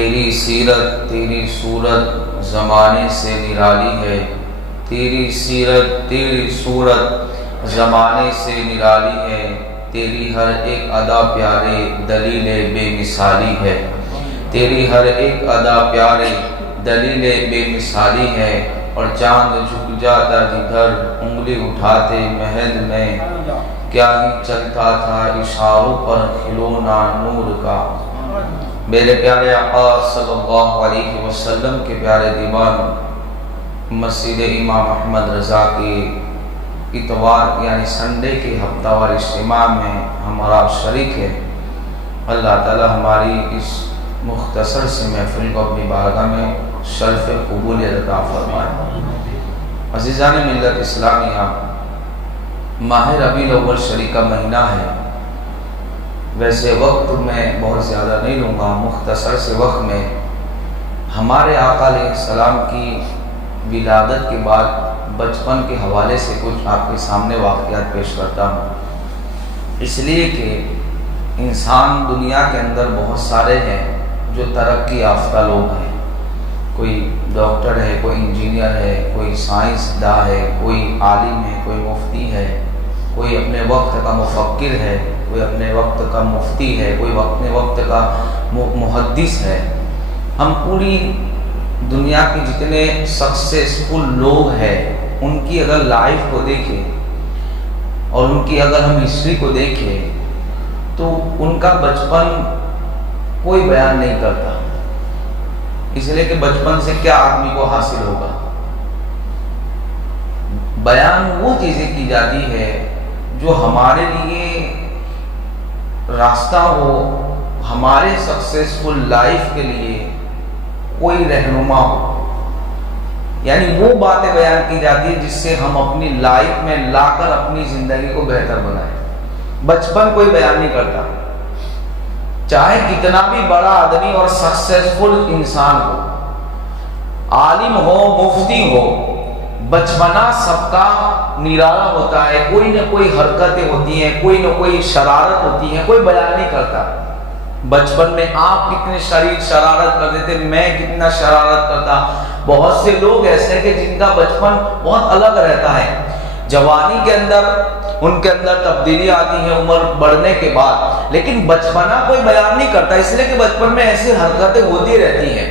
تیری سیرت تیری صورت زمانے سے نرالی ہے، تیری سیرت تیری صورت زمانے سے نرالی ہے، تیری ہر ایک ادا پیارے دلیل بے مثالی ہے، تیری ہر ایک ادا پیارے دلیل بے مثالی ہے۔ اور چاند جھک جاتا جدھر انگلی اٹھاتے مہد میں، کیا ہی چلتا تھا اشاروں پر کھلونا نور کا۔ میرے پیارے آقا صلی اللہ علیہ وسلم کے پیارے دیوان مسجد امام احمد رضا کے اتوار یعنی سنڈے کے ہفتہ وار اجتماع میں ہمارا شریک ہے۔ اللہ تعالی ہماری اس مختصر سے محفل کو اپنی بارگاہ میں شرف قبولیت عطا فرمائے۔ عزیزان ملت اسلامیہ، ماہ ربیع الاول شریک کا مہینہ ہے۔ ویسے وقت میں بہت زیادہ نہیں لوں گا، مختصر سے وقت میں ہمارے آقا علیہ السلام کی ولادت کے بعد بچپن کے حوالے سے کچھ آپ کے سامنے واقعات پیش کرتا ہوں، اس لیے کہ انسان دنیا کے اندر بہت سارے ہیں جو ترقی یافتہ لوگ ہیں، کوئی ڈاکٹر ہے، کوئی انجینئر ہے، کوئی سائنس داں ہے، کوئی عالم ہے، کوئی مفتی ہے، کوئی اپنے وقت کا مفکر ہے، کوئی اپنے وقت کا مفتی ہے، کوئی اپنے وقت کا محدث ہے۔ ہم پوری دنیا کی جتنے سکسیسفل لوگ ہیں ان کی اگر لائف کو دیکھیں اور ان کی اگر ہم ہسٹری کو دیکھیں تو ان کا بچپن کوئی بیان نہیں کرتا، اس لیے کہ بچپن سے کیا آدمی کو حاصل ہوگا۔ بیان وہ چیزیں کی جاتی ہے جو ہمارے لیے راستہ ہو، ہمارے سکسیسفل لائف کے لیے کوئی رہنما ہو، یعنی وہ باتیں بیان کی جاتی ہیں جس سے ہم اپنی لائف میں لا کر اپنی زندگی کو بہتر بنائیں۔ بچپن کوئی بیان نہیں کرتا، چاہے کتنا بھی بڑا آدمی اور سکسیسفل انسان ہو، عالم ہو، مفتی ہو، بچپنا سب کا نرالا ہوتا ہے، کوئی نہ کوئی حرکتیں ہوتی ہیں، کوئی نہ کوئی شرارت ہوتی ہے، کوئی بیان نہیں کرتا۔ بچپن میں آپ کتنے شرارت کرتے تھے، میں کتنا شرارت کرتا۔ بہت سے لوگ ایسے ہیں کہ جن کا بچپن بہت الگ رہتا ہے، جوانی کے اندر ان کے اندر تبدیلی آتی ہے عمر بڑھنے کے بعد، لیکن بچپنا کوئی بیان نہیں کرتا، اس لیے کہ بچپن میں ایسی حرکتیں ہوتی رہتی ہیں۔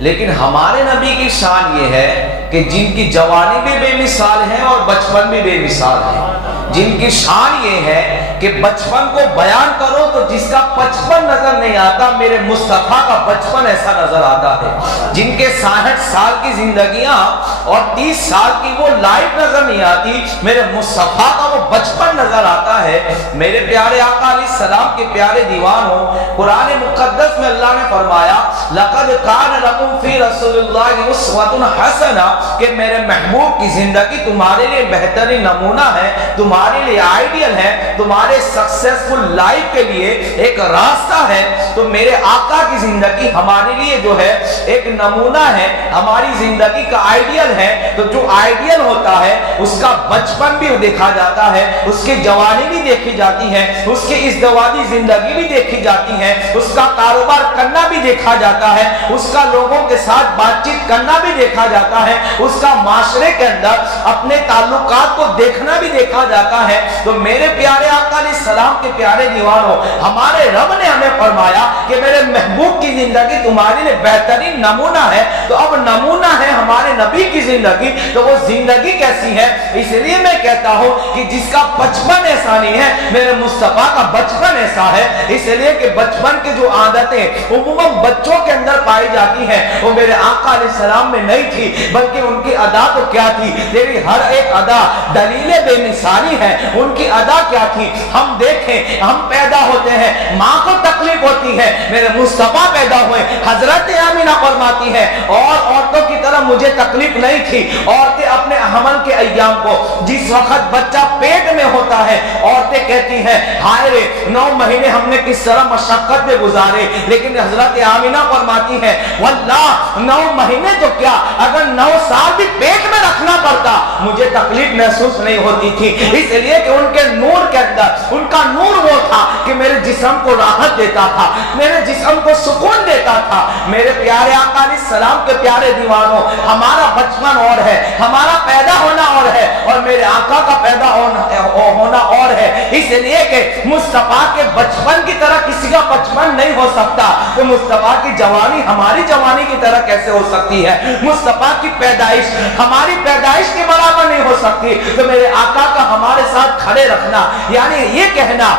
لیکن ہمارے نبی کی شان یہ ہے کہ جن کی جوانی بھی بے مثال ہے اور بچپن بھی بے مثال ہے، جن کی شان یہ ہے کہ بچپن کو بیان کرو تو جس کا بچپن نظر نہیں آتا، میرے مصطفیٰ کا بچپن ایسا نظر آتا ہے۔ جن کے 60 سال کی زندگیاں اور 30 سال کی وہ لائف نظر نہیں آتی، میرے مصطفیٰ کا وہ بچپن نظر آتا ہے۔ میرے پیارے آقا علیہ السلام کے پیارے دیوان ہو، قرآن مقدس میں اللہ نے فرمایا لقد کان لکم فی رسول اللہ اسوۃ حسنہ، کہ میرے محبوب کی زندگی تمہارے لیے بہترین نمونہ ہے، تمہارے لیے آئیڈیل ہے، تمہارے سکسیسفل لائف کے لیے ایک راستہ ہے۔ تو میرے آقا کی زندگی ہمارے لیے جو ہے ایک نمونہ ہے، ہماری زندگی کا آئیڈیل ہے۔ تو جو آئیڈیل ہوتا ہے اس کا بچپن بھی دیکھا جاتا ہے، اس کی جوانی بھی دیکھی جاتی ہے، اس کی ازدواجی زندگی بھی دیکھی جاتی ہے، اس کا کاروبار کرنا بھی دیکھا جاتا ہے، اس کا لوگوں کے ساتھ بات چیت کرنا بھی دیکھا جاتا ہے، اس کا معاشرے کے اندر اپنے تعلقات کو دیکھنا بھی دیکھا جاتا ہے۔ تو میرے پیارے آقا علیہ السلام کے پیارے دیوانوں، ہمارے رب نے ہمیں فرمایا کہ میرے محبوب کی زندگی تمہارے لیے بہترین نمونہ ہے۔ تو اب نمونہ ہے ہمارے نبی کی زندگی، تو وہ زندگی کیسی ہے؟ اس لیے میں کہتا ہوں کہ جس کا بچپن ایسا نہیں ہے، میرے مصطفیٰ کا بچپن ایسا ہے۔ اس لیے کہ بچپن کی جو عادتیں عموماً بچوں کے اندر پائی جاتی ہیں وہ میرے آقا علیہ السلام میں نہیں تھی، بلکہ ان کی ادا تو کیا تھی؟ تیری ہر ایک ادا دلیل بے مثالی ہے۔ ان کی ادا کیا تھی؟ ہم دیکھیں، ہم پیدا ہوتے ہیں، ماں کو تکلیف ہوتی ہے، میرے مصطفیٰ پیدا ہوئے، حضرت آمینہ فرماتی ہے اور عورتوں کی طرح مجھے تکلیف نہیں تھی۔ عورتیں اپنے حمل کے ایام کو، جس وقت بچہ پیٹ میں ہوتا ہے، عورتیں کہتی ہیں ہائے رے 9 مہینے ہم نے کس طرح مشقت میں گزارے، لیکن حضرت آمینہ فرماتی ہے واللہ 9 مہینے تو کیا، اگر 9 سال بھی پیٹ میں رکھنا پڑتا مجھے تکلیف محسوس نہیں ہوتی تھی، اس لیے کہ ان کے نور کے اندر ان کا نور وہ تھا کہ میرے جسم کو راحت دیتا تھا, میرے جسم کو سکون دیتا تھا. میرے پیارے آقا علیہ السلام کے پیارے دیوانوں, ہمارا بچپن اور ہے, ہمارا پیدا ہونا اور ہے, اور میرے آقا کا پیدا ہونا اور ہے. اس لیے کہ مصطفیٰ کے بچپن کی طرح کسی کا بچپن نہیں ہو سکتا, تو مصطفیٰ کی جوانی ہماری جوانی کی طرح کیسے ہو سکتی ہے؟ مصطفیٰ کی پیدائش ہماری پیدائش کے برابر نہیں ہو سکتی. تو میرے آقا کا ہمارے ساتھ کھڑے رکھنا, یعنی یہ کہنا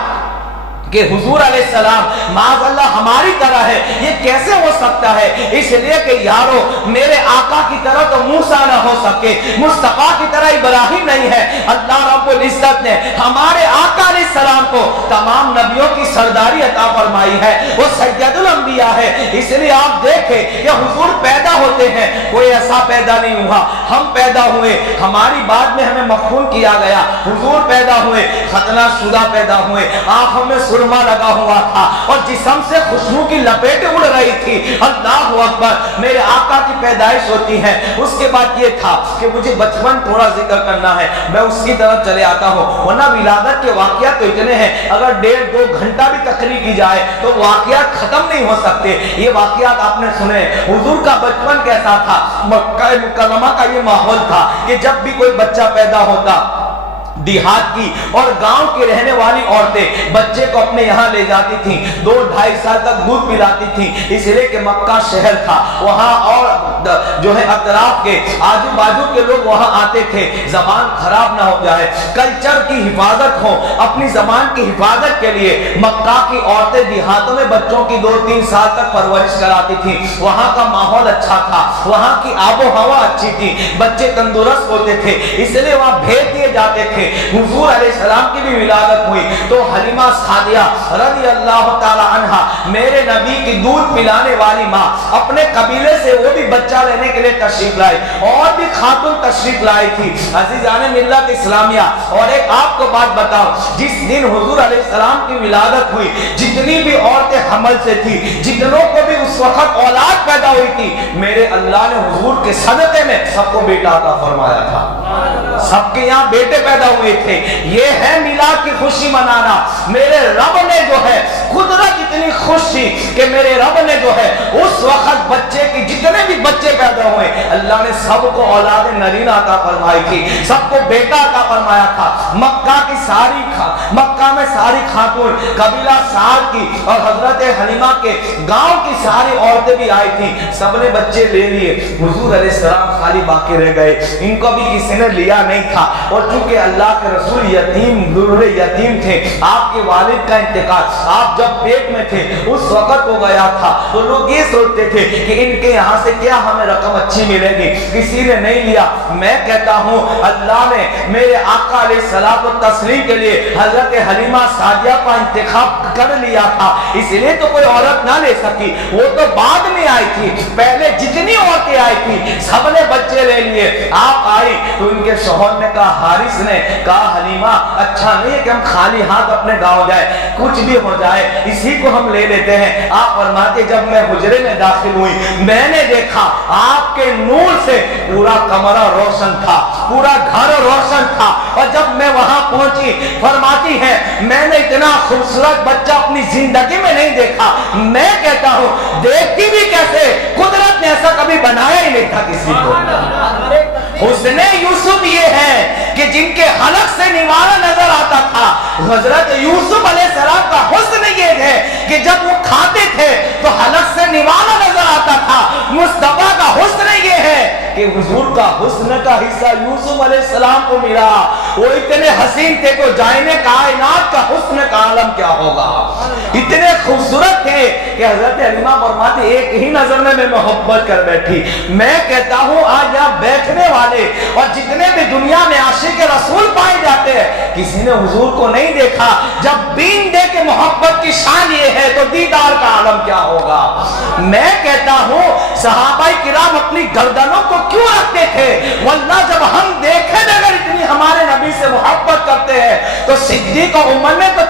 کہ حضور علیہ السلام معاذ اللہ ہماری طرح ہے, یہ کیسے ہو سکتا ہے؟ اس لیے کہ یارو میرے آقا کی طرح تو موسیٰ نہ ہو سکے, مصطفیٰ کی طرح ابراہیم نہیں ہے. اللہ رب العزت نے ہمارے آقا علیہ السلام کو تمام نبیوں کی سرداری عطا فرمائی ہے, وہ سید الانبیاء ہے. اس لیے آپ دیکھیں کہ حضور پیدا ہوتے ہیں, کوئی ایسا پیدا نہیں ہوا, ہم پیدا ہوئے, ہماری بعد میں ہمیں مفعول کیا گیا. حضور پیدا ہوئے, ختنہ شدہ پیدا ہوئے, آنکھوں میں سرما لگا ہوا تھا اور جسم سے خوشبو کی لپیٹیں اڑ رہی تھی. اللہ اکبر, میرے آقا کی پیدائش ہوتی ہے. اس کے بعد یہ تھا کہ مجھے بچپن تھوڑا ذکر کرنا ہے, میں اس کی طرف چلے آتا ہوں, ورنہ ولادت کے واقعات تو اتنے ہیں, اگر 1.5-2 گھنٹہ بھی تقریر کی جائے تو واقعات ختم نہیں ہو سکتے. یہ واقعات آپ نے سنے. حضور کا بچپن کیسا تھا؟ مکہ مکرمہ کا یہ ماحول تھا کہ جب بھی کوئی بچہ پیدا ہوتا, دیہات کی اور گاؤں کی رہنے والی عورتیں بچے کو اپنے یہاں لے جاتی تھیں, 2-2.5 سال تک دودھ پلاتی تھیں. اس لیے کہ مکہ شہر تھا, وہاں اور جو ہے اطراف کے آجو بازو کے لوگ وہاں آتے تھے. زبان خراب نہ ہو جائے, کلچر کی حفاظت ہو, اپنی زبان کی حفاظت کے لیے مکہ کی عورتیں دیہاتوں میں بچوں کی 2-3 سال تک پرورش کراتی تھیں. وہاں کا ماحول اچھا تھا, وہاں کی آب و ہوا اچھی تھی, بچے تندرست ہوتے تھے, اس لیے وہاں بھیج دیے جاتے تھے. حضور علیہ السلام کی بھی ولادت ہوئی تو حلیمہ سعدیہ رضی اللہ تعالی عنہا, میرے نبی کی دودھ پلانے والی ماں, اپنے قبیلے سے وہ بھی بچہ لینے کے لیے تشریف لائی, اور بھی خاتون تشریف لائی تھی. عزیزان ملت اسلامیہ, اور ایک آپ کو بات بتاؤ, جس دن حضور علیہ السلام کی ولادت ہوئی, جتنی بھی عورتیں حمل سے تھی, جتنوں کو بھی اس وقت اولاد پیدا ہوئی تھی, میرے اللہ نے حضور کے صدقے میں سب کو بیٹا عطا فرمایا تھا. سب کے یہاں بیٹے پیدا ہوئے تھے. یہ ہے میلاد کی خوشی منانا. میرے رب نے جو ہے قدرت اتنی خوش تھی کہ میرے رب نے جو ہے اس وقت بچے کی جتنے بھی بچے پیدا ہوئے, اللہ نے سب کو اولاد نرینہ عطا فرمائی تھی, سب کو بیٹا عطا فرمایا تھا. مکہ میں ساری خاتون قبیلہ سعد کی اور حضرت حلیمہ کے گاؤں کی ساری عورتیں بھی آئی تھی, سب نے بچے لے لیے. حضور علیہ السلام خالی باقی رہ گئے, ان کو بھی کسی نے لیا نہیں تھا. اور چونکہ اللہ کے رسول یتیم ذرے یتیم تھے, آپ کے والد کا انتقال آپ جب پیٹ میں تھے اس وقت ہو گیا تھا, تو لوگ یہ سوچتے تھے کہ ان کے یہاں سے کیا ہمیں رقم اچھی ملے گی, کسی نے نہیں لیا. میں کہتا ہوں اللہ نے میرے آقا علیہ الصلوۃ والتسلیم کے لیے حضرت حلیمہ سعدیہ کا انتخاب کر لیا تھا, اس لیے تو کوئی عورت نہ لے سکی, وہ تو بعد میں آئی تھی. پہلے جتنی عورتیں آئی تھی سب نے بچے لے لیے. آپ آئی تو ان کے شوہر نے کہا, حارث نے کہا, حلیمہ اچھا نہیں ہے کہ ہم خالی ہاتھ اپنے گاؤں جائے, کچھ بھی ہو جائے اسی کو ہم لے لیتے ہیں. آپ فرماتے جب میں حجرے میں داخل ہوئی, میں نے دیکھا آپ کے نور سے پورا کمرہ روشن تھا, پورا گھر روشن تھا. اور جب میں وہاں پہنچی, فرماتی ہے میں نے اتنا خوبصورت بچہ اپنی زندگی میں نہیں دیکھا. میں کہتا ہوں دیکھتی بھی کیسے, قدرت نے ایسا کبھی بنایا ہی نہیں تھا کسی کو. حسن یوسف یہ ہے کہ جن کے حلق سے نوارا نظر آتا تھا, حضرت یوسف علیہ السلام کا حسن یہ ہے کہ جب وہ کھاتے تھے تو حلق سے نوارا نظر آتا تھا. مصطفیٰ کا حسن یہ ہے کہ حضور کا حسن کا حصہ یوسف علیہ السلام کو ملا. وہ اتنے حسین تھے تو جائنے کائنات کا حسن کا عالم کیا ہوگا, اتنے خوبصورت تھے کہ حضرت حلیمہ فرماتی ایک ہی نظر میں محبت کر بیٹھی. میں کہتا ہوں آج یہاں بیٹھنے والے اور جتنے بھی دنیا میں عاشق رسول پائے جاتے ہیں, کسی نے حضور کو نہیں دیکھا. جب بین دے کے محبت کی شان یہ ہے تو دیدار کا عالم کیا ہوگا. میں کہتا ہوں صحابہ کرام اپنی گردنوں کو کیوں رکھتے تھے, واللہ جب ہم دیکھیں اگر اتنی ہمارے نبی سے محبت کرتے ہیں تو صدیق و عمر نے تو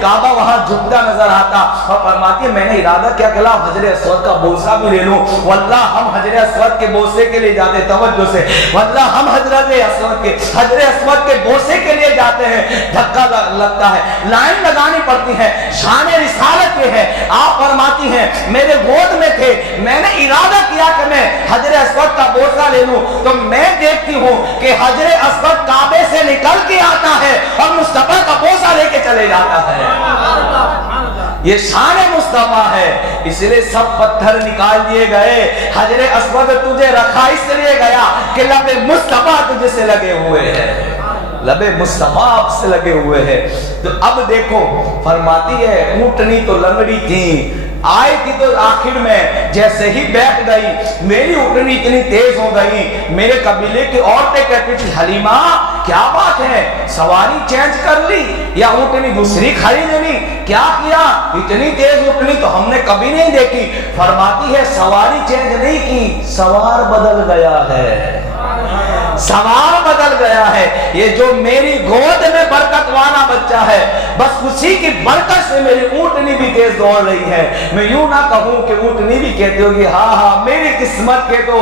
کعبہ وہاں جھکتا نظر آتا، اور فرماتی ہے میں نے ارادہ کیا کہ حجر اسود کا بوسہ بھی لے لوں، واللہ ہم حجر اسود کے بوسے کے لیے جاتے، توجہ سے، واللہ ہم حجر اسود کے بوسے کے لیے جاتے ہیں، دھکا لگتا ہے، لائن لگانی پڑتی ہے۔ شان رسالت یہ ہے، آپ فرماتی ہیں میرے گود میں تھے، میں نے ارادہ کیا کہ میں حجر اسود کا بوسہ لے لوں، تو میں دیکھتی ہوں کہ حجر اسود کعبے سے نکل کے آتا ہے اور مصطفیٰ کا بوسہ لے کے چلے جاتا ہے۔ یہ شان مصطفیٰ ہے، اس لیے سب پتھر نکال دیے گئے، حجر اسود تجھے رکھا اس لیے گیا کہ لب مصطفیٰ تجھے سے لگے ہوئے ہیں، لب مصطفیٰ آپ سے لگے ہوئے ہیں۔ تو اب دیکھو فرماتی ہے اونٹنی تو لنگڑی تھی، آئی تھی تو آخر میں جیسے ہی بیٹھ گئی میری اونٹنی اتنی تیز ہو گئی، میرے قبیلے کی عورتیں کہتی تھی حلیمہ کیا بات ہے، سواری چینج کر لی یا اونٹنی دوسری خرید لی، کیا کیا، اتنی تیز اونٹنی تو ہم نے کبھی نہیں دیکھی۔ فرماتی ہے سواری چینج نہیں کی، سوار بدل گیا ہے، سوار بدل گیا ہے، یہ جو میری گود میں برکت والا بچہ ہے بس اسی کی برکت سے میری اونٹنی بھی تیز دوڑ رہی ہے۔ میں یوں نہ کہوں کہ اونٹنی بھی کہتے ہوگی ہاں میری قسمت کے تو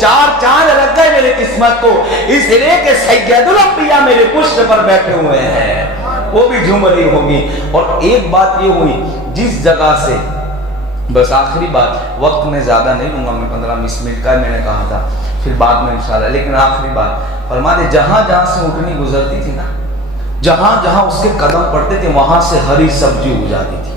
چار چاند لگ گئے میری قسمت کو، اس لیے کہ سید الانبیاء میرے پشت پر بیٹھے ہوئے ہیں، وہ بھی جھوم رہی ہوگی۔ اور ایک بات یہ ہوئی جس جگہ سے، بس آخری بات، وقت میں زیادہ نہیں لوں گا، میں 15-20 منٹ کا میں نے کہا تھا، پھر بعد میں انشاءاللہ، لیکن آخری بات فرما دے، جہاں جہاں سے اونٹنی گزرتی تھی نا، جہاں جہاں اس کے قدم پڑتے تھے وہاں سے ہری سبزی اگ جاتی تھی،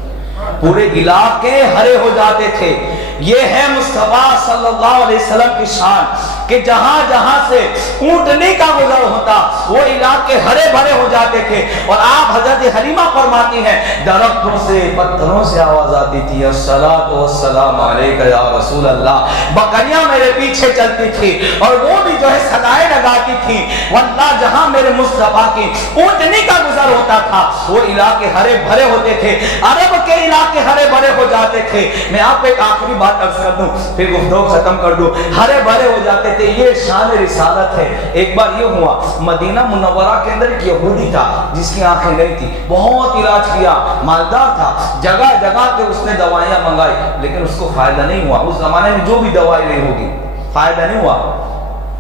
پورے علاقے ہرے ہو جاتے تھے۔ یہ ہے مصطفیٰ صلی اللہ علیہ وسلم کی شان کہ جہاں جہاں سے اونٹنی کا گزر ہوتا وہ علاقے ہرے بھرے ہو جاتے تھے۔ اور آپ حضرت حلیمہ فرماتی ہیں درختوں سے پتھروں سے آواز آتی تھی الصلاۃ والسلام علیک یا رسول اللہ، بکریاں میرے پیچھے چلتی تھی اور وہ بھی جو ہے صدائیں لگاتی تھی، واللہ جہاں میرے مصطفیٰ کی اونٹنی کا گزر ہوتا تھا وہ علاقے ہرے بھرے ہوتے تھے، عرب کے علاقے ہرے بھرے ہو جاتے تھے۔ میں آپ کو ایک آخری بات عرض کر دوں پھر گفتگو ختم کر دوں، ہرے بھرے ہو جاتے تھے، یہ شان رسالت ہے۔ ایک بار یہ ہوا مدینہ منورہ کے اندر ایک یہودی تھا جس کی آنکھیں نہیں تھی، بہت علاج کیا، مالدار تھا، جگہ جگہ کے اس نے دوائیاں منگائی لیکن اس کو فائدہ نہیں ہوا، اس زمانے میں جو بھی دوائی لی ہوگی فائدہ نہیں ہوا۔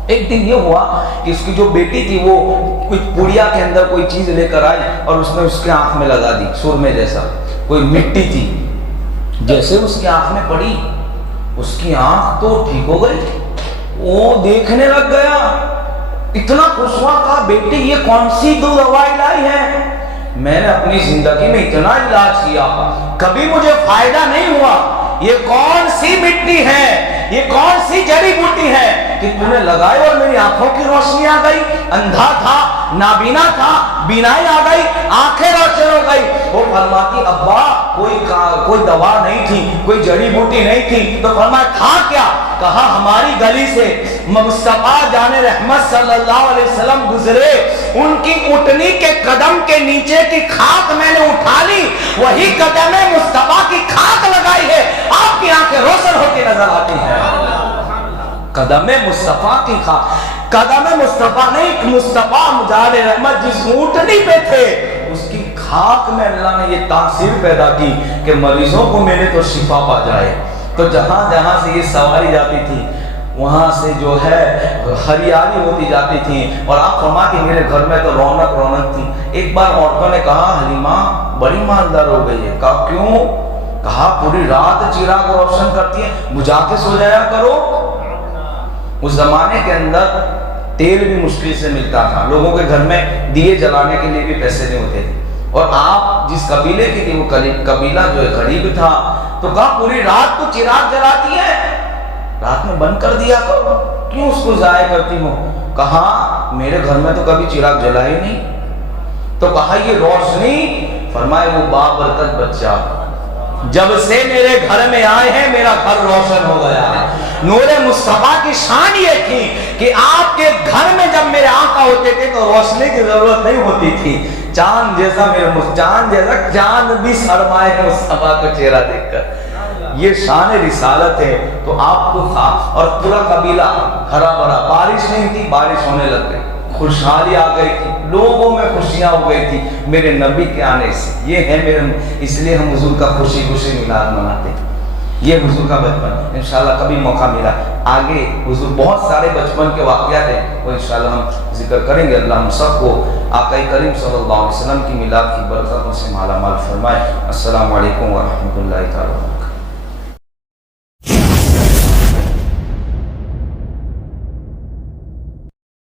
ایک دن یہ ہوا کہ اس کی جو بیٹی تھی وہ کچھ پڑیا کے اندر کوئی چیز لے کر آئی اور اس نے اس کے آنکھ میں لگا دی، سرمے جیسا کوئی مٹی تھی، جیسے اس کی آنکھ میں پڑی اس کی آنکھ تو ٹھیک ہو گئی، وہ دیکھنے لگ گیا، اتنا خوش ہوا، کہا بیٹی یہ کون سی دوائی لائی ہے، میں نے اپنی زندگی میں اتنا علاج کیا کبھی مجھے فائدہ نہیں ہوا، یہ کون سی مٹی ہے، یہ کون سی جڑی بوٹی ہے کہ تم نے لگائی اور میری آنکھوں کی روشنی آ گئی، اندھا تھا نابینا تھا بینائی آ گئی، آنکھیں روشن ہو گئی۔ وہ فرماتی ابا کوئی دوا نہیں تھی، کوئی جڑی بوٹی نہیں تھی، تو فرمایا تھا کیا، کہا ہماری گلی سے مصطفیٰ جان رحمت صلی اللہ علیہ وسلم گزرے، ان کی اونٹنی کے قدم کے نیچے کی خاک میں نے اٹھا لی، وہی قدم مصطفیٰ کی خاک لگائی ہے، آپ کی آنکھیں روشن ہوتی نظر آتی ہیں۔ قدم مصطفیٰ کی خاک، قدم مصطفیٰ نہیں، مصطفیٰ جان رحمت جس اونٹنی پہ تھے اس کی خاک میں اللہ نے یہ تاثیر پیدا کی کہ مریضوں کو میرے تو شفا پا جائے۔ تو جہاں جہاں سے یہ سواری جاتی تھی وہاں سے جو ہے ہریالی ہوتی جاتی تھی، اور آپ فرماتی میرے گھر میں تو رونق تھی۔ ایک بار عورتوں نے کہا حلیمہ بڑی مالدار ہو گئی ہے، کہا کیوں، کہا پوری رات چراغ روشن کرتی ہے، بجھا کے سو جایا کرو۔ اس زمانے کے اندر تیل بھی مشکل سے ملتا تھا، لوگوں کے گھر میں دیے جلانے کے لیے بھی پیسے نہیں ہوتے تھے، اور آپ جس قبیلے کی تھی وہ قبیلہ جو ہے غریب تھا، تو کہا پوری رات کو چراغ جلاتی ہے، رات میں بند کر دیا کرو، کیوں اس کو ضائع کرتی ہو، کہا میرے گھر میں تو کبھی چراغ جلا ہی نہیں، تو کہا یہ روشنی، فرمائے وہ بابرکت بچہ جب سے میرے گھر میں آئے ہیں میرا گھر روشن ہو گیا ہے۔ نور مصطفیٰ کی شان یہ تھی کہ آپ کے گھر میں جب میرے آقا ہوتے تھے تو روشنی کی ضرورت نہیں ہوتی تھی، چاند جیسا چاند بھی سرمائے مصطفیٰ کا چہرہ دیکھ کر، یہ شان رسالت ہے۔ تو آپ کو تھا، اور پورا قبیلہ ہرا بھرا، بارش نہیں تھی بارش ہونے لگ گئی، خوشحالی آ گئی تھی، لوگوں میں خوشیاں ہو گئی تھی میرے نبی کے آنے سے. یہ ہے میرے، اس لیے ہم حضور کا خوشی خوشی میلاد مناتے ہیں. یہ حضور کا بچپن. انشاءاللہ کبھی موقع ملا آگے حضور بہت سارے بچپن کے واقعات ہیں وہ انشاءاللہ ہم ذکر کریں گے. اللہ ہم سب کو آقا کریم صلی اللہ علیہ وسلم کی میلاد کی برکتوں سے مالا مال فرمائے. السلام علیکم ورحمۃ اللہ تعالیٰ.